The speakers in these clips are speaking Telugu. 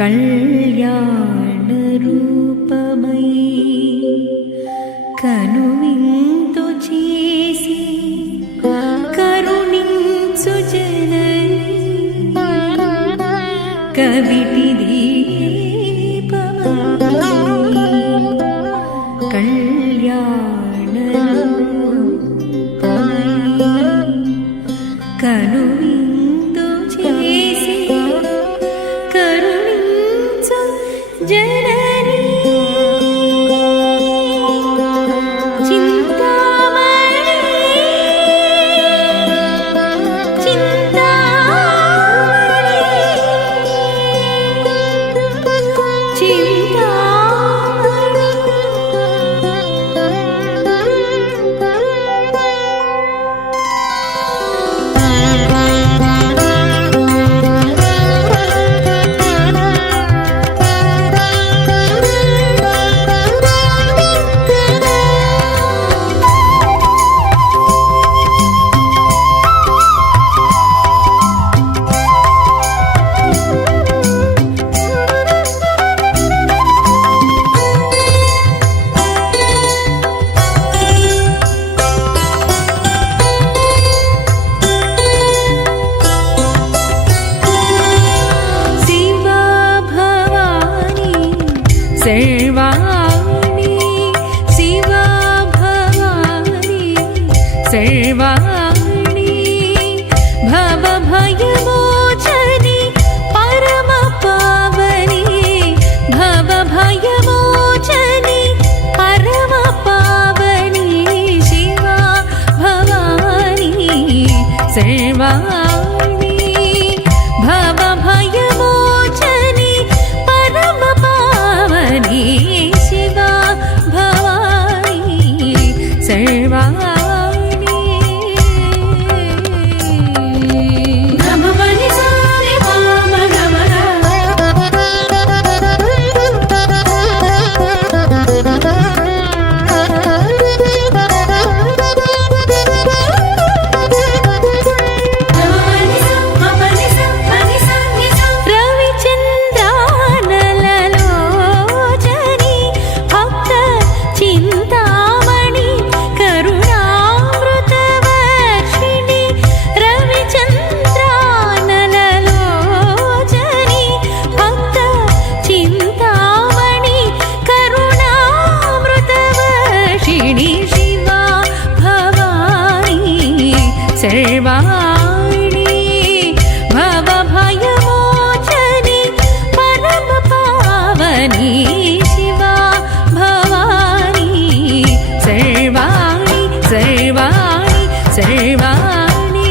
కళ్యాణ రూపమై కనువిందు చేసి కరుణించు జనని కవిటి దీపమై కళ్యాణ రూపమై కనువిందు చేసి కరుణించు జనని చింతామణి చింతామణి చింతామణి सर्वाणि शिवा भवानी सर्वाणि भवभयमोचनि परम पावनि भवभयमोचनि परम पावनि शिवा भवानी सर्वाणि भवभयमोचनि परम पावनि शिवा भवानी सर्वाणि गमपनि सानि पाम गमग రవిచంద్రానలలోచని భక్త చింతామణి కరుణామృతవర్షిణి రవిచంద్రానలలోచని భక్త చింతామణి కరుణామృతవర్షిణి శివా భవాని सर्वाणि भवभयमोचनि परम पावनि शिवा भवानी सर्वाणि सर्वाणि सर्वाणि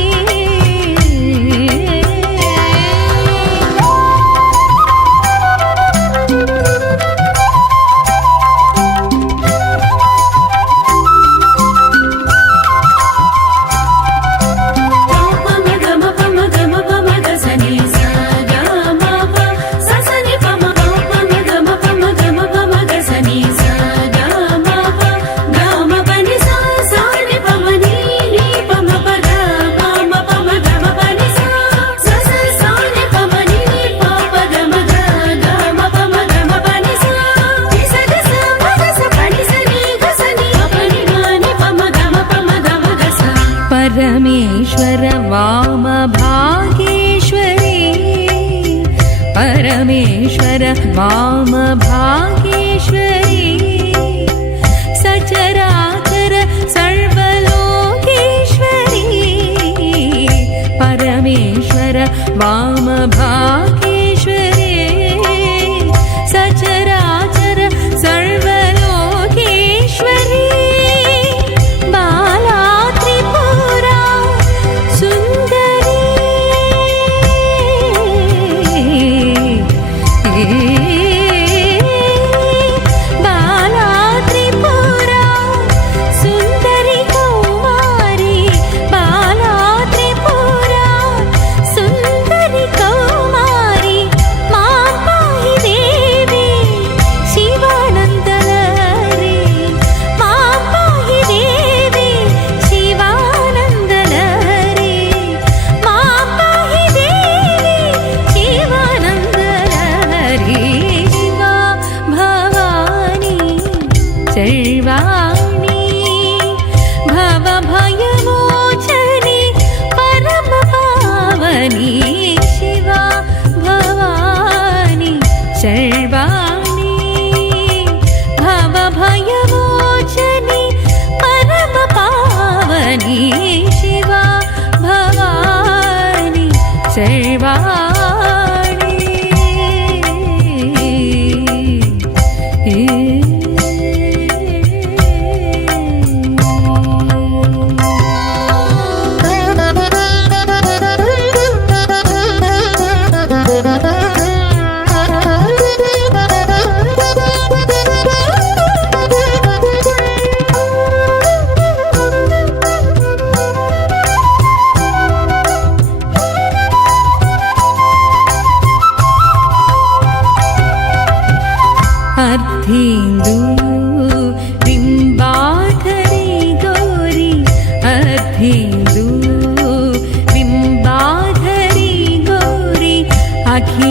परमेश्वर वाम भागेश्वरी परमेश्वर वाम भागेश्वरी सचराचर सर्वलोकेश्वरी परमेश्वर वाम भागेश्वरी सचराचर सर्वलोकेश्वरी बाला त्रिपुरा सुंदरी बाला त्रिपुरा सुंदरी कौमारी बाला त्रिपुरा सुंदरी कौमारी सर्वाणि अर्धेन्दु